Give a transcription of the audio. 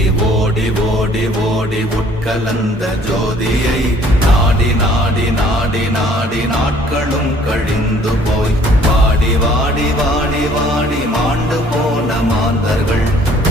ஓடி ஓடி ஓடி உட்கலந்த ஜோதியை நாடி நாடி நாடி நாடி நாட்களும் கழிந்து போய் வாடி வாடி வாடி வாடி மாண்டு போன மாந்தர்கள்